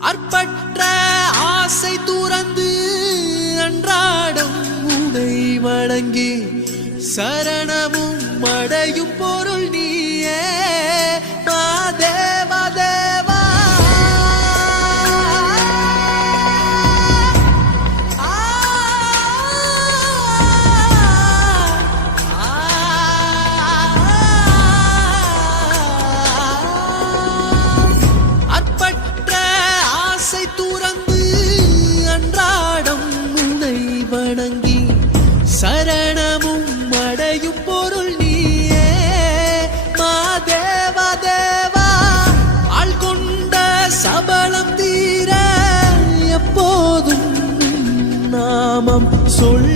அற்பற்ற ஆசை துறந்து அன்றாடம் உனை வணங்கி சரணமும் அடையும் பொருள் நீயே மாதேவா தேவா. அற்பற்ற ஆசை துறந்து அன்றாடம் உனை வணங்கி சரணமும் அடையும் பொருள் நீயே மாதேவா தேவா. ஆள் கொண்ட சபலம் தீர எப்போதும் நாமம் சொல்